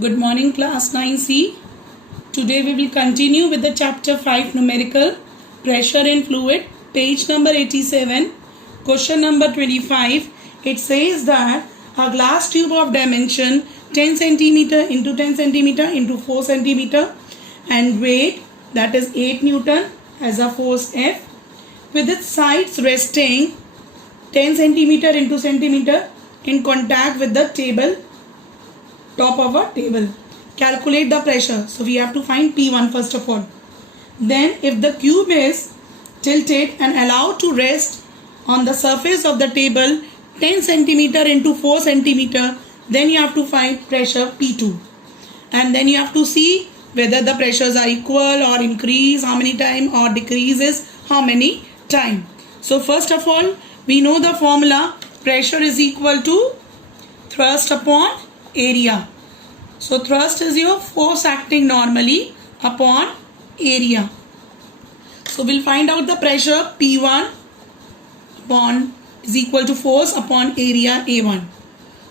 Good morning, class 9C. Today we will continue with the chapter 5 numerical pressure in fluid, page number 87, question number 25. It says that a glass tube of dimension 10 centimeter into 10 centimeter into 4 centimeter and weight, that is 8 Newton, has a force F with its sides resting 10 centimeter into centimeter in contact with the table, top of a table. Calculate the pressure. So we have to find P1 first of all. Then if the cube is tilted and allowed to rest on the surface of the table 10 centimeter into 4 centimeter, then you have to find pressure P2. And then you have to see whether the pressures are equal or increase, how many time, or decreases how many time. So first of all, we know the formula. Pressure is equal to thrust upon area. So thrust is your force acting normally upon area. So we'll find out the pressure P1 upon is equal to force upon area A1.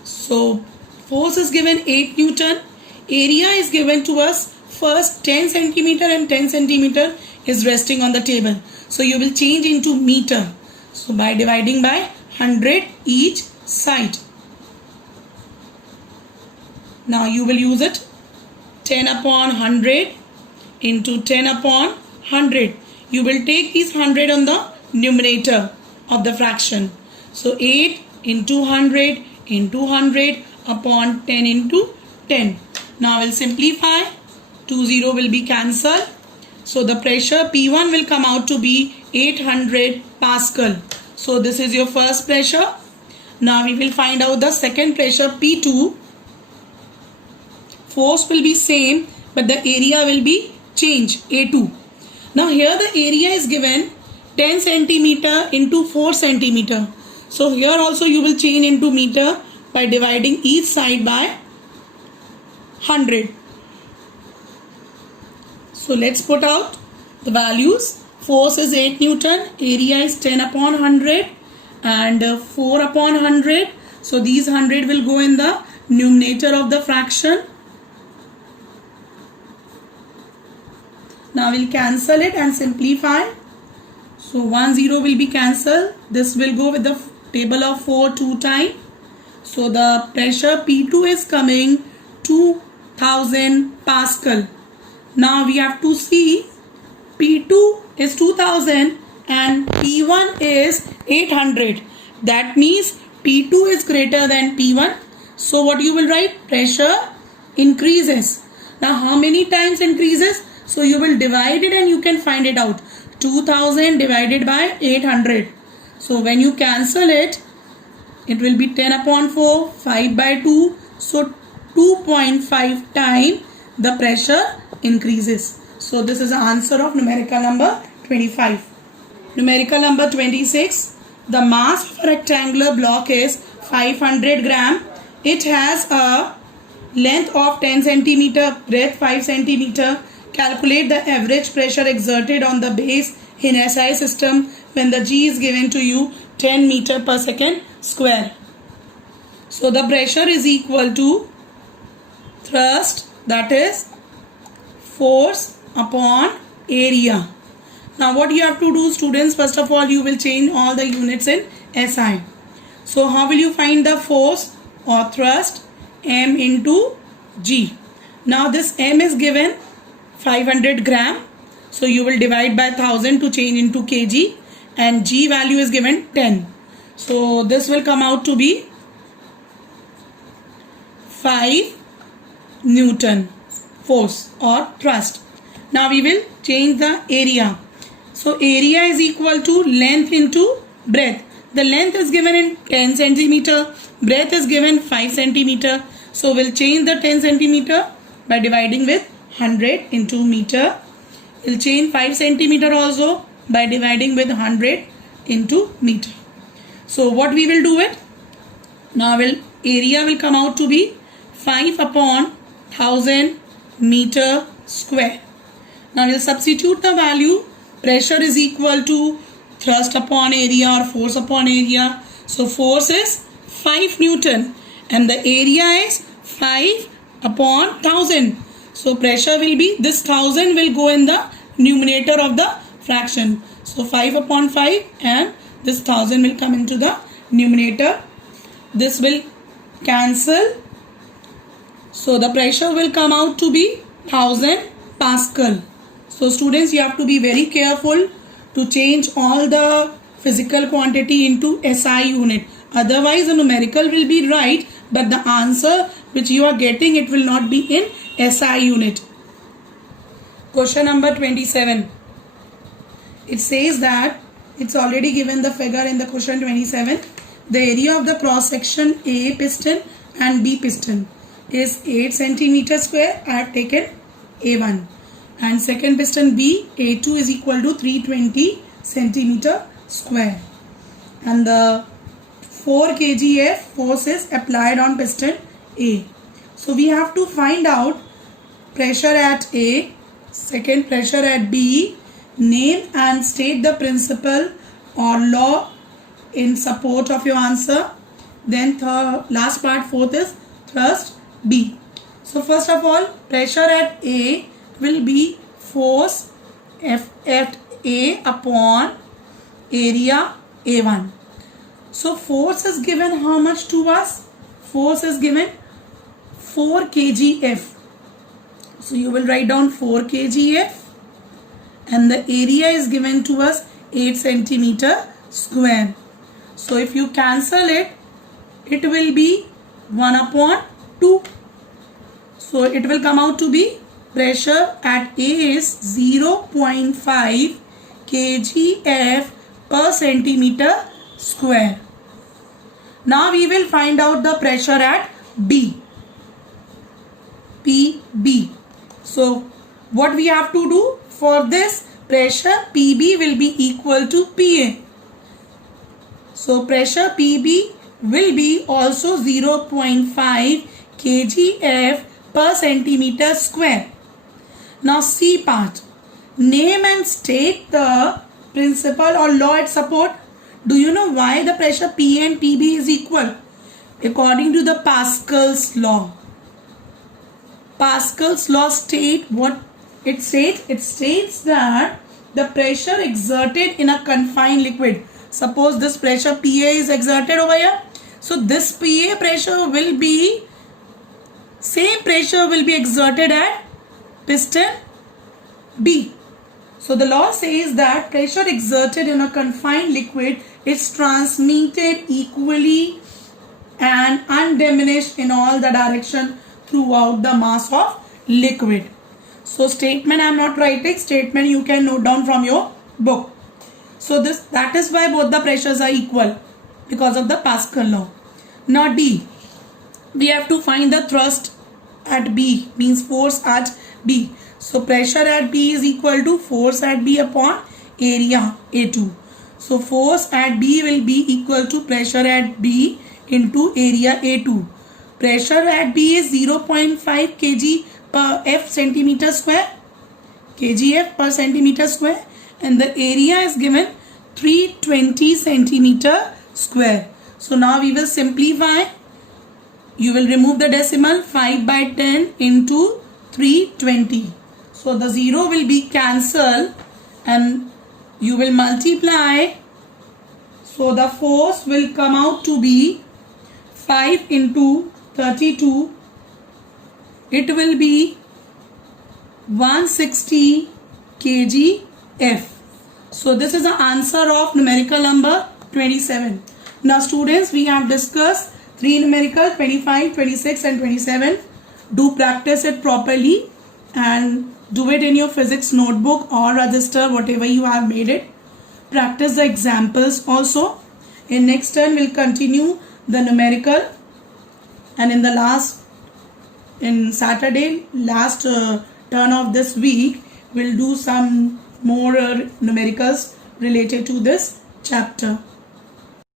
So force is given 8 Newton. Area is given to us first 10 centimeter and 10 centimeter is resting on the table. So you will change into meter. So by dividing by 100 each side. Now you will use it 10 upon 100 into 10 upon 100. You will take these 100 on the numerator of the fraction. So 8 into 100 into 100 upon 10 into 10. Now I will simplify. 20 will be cancelled. So the pressure P1 will come out to be 800 Pascal. So this is your first pressure. Now we will find out the second pressure P2. Force will be same, but the area will be changed, A2. Now here the area is given 10 centimeter into 4 centimeter. So here also you will change into meter by dividing each side by 100. So let's put out the values. Force is 8 Newton, area is 10 upon 100 and 4 upon 100. So these 100 will go in the numerator of the fraction. Now we'll cancel it and simplify. So 10 will be cancelled. This will go with the table of 4 2 times. So the pressure P2 is coming 2000 Pascal. Now we have to see P2 is 2000 and P1 is 800. That means P2 is greater than P1. So what you will write? Pressure increases. Now how many times increases? So you will divide it and you can find it out. 2000 divided by 800. So when you cancel it, it will be 10 upon 4, 5 by 2. So 2.5 times the pressure increases. So this is the answer of numerical number 25. Numerical number 26. The mass of a rectangular block is 500 gram. It has a length of 10 centimeter, breadth 5 centimeter. Calculate the average pressure exerted on the base in SI system when the G is given to you 10 meter per second square. So the pressure is equal to thrust, that is force upon area. Now what you have to do, students, first of all you will change all the units in SI. So how will you find the force or thrust? M into G. Now this M is given 500 gram. So you will divide by 1000 to change into kg and G value is given 10. So this will come out to be 5 Newton force or thrust. Now we will change the area. So area is equal to length into breadth. The length is given in 10 centimeter, breadth is given 5 centimeter. So we'll change the 10 centimeter by dividing with 100 into meter. We'll change 5 centimeter also by dividing with 100 into meter. So what we will do it? Now area will come out to be 5 upon 1000 meter square. Now we'll substitute the value. Pressure is equal to thrust upon area or force upon area. So force is 5 Newton and the area is 5 upon 1000. So pressure will be, this 1000 will go in the numerator of the fraction. So 5 upon 5 and this 1000 will come into the numerator. This will cancel. So the pressure will come out to be 1000 Pascal. So students, you have to be very careful to change all the physical quantity into SI unit. Otherwise the numerical will be right, but the answer which you are getting, it will not be in SI unit. Question number 27. It says that, it's already given the figure in the question 27. The area of the cross section A piston and B piston is 8 centimeter square. I have taken A1. And second piston B, A2 is equal to 320 centimeter square. And the 4 kgf force is applied on piston A. So we have to find out pressure at A, second pressure at B, name and state the principle or law in support of your answer. Then last part, fourth is thrust B. So first of all, pressure at A will be force F at A upon area A1. So force is given how much to us? Force is given 4 kgf. So you will write down 4 kgf and the area is given to us 8 centimeter square. So if you cancel it, it will be 1 upon 2. So it will come out to be pressure at A is 0.5 kgf per centimeter square. Now we will find out the pressure at B, PB. So what we have to do for this, pressure PB will be equal to PA. So pressure PB will be also 0.5 kgf per centimeter square. Now C part, name and state the principle or law at support. Do you know why the pressure PA and PB is equal? According to the Pascal's law. Pascal's law state what it states? It states that the pressure exerted in a confined liquid. Suppose this pressure PA is exerted over here. So this PA pressure will be, same pressure will be exerted at piston B. So the law says that pressure exerted in a confined liquid is transmitted equally and undiminished in all the direction throughout the mass of liquid. So statement I am not writing, statement you can note down from your book. So that is why both the pressures are equal, because of the Pascal law. Now D, we have to find the thrust at B, means force at B. So pressure at B is equal to force at B upon area A2. So force at B will be equal to pressure at B into area A2. Pressure at B is 0.5 kg per F centimeter square, kgf per centimeter square, and the area is given 320 centimeter square. So now we will simplify. You will remove the decimal, 5 by 10 into 320. So the 0 will be cancelled and you will multiply. So the force will come out to be 5 into 32. It will be 160 kgf. So this is the answer of numerical number 27. Now students, we have discussed 3 numerical, 25, 26 and 27. Do practice it properly and do it in your physics notebook or register, whatever you have made it. Practice the examples also. In next turn we'll continue the numerical, and in the Saturday last turn of this week we'll do some more numericals related to this chapter.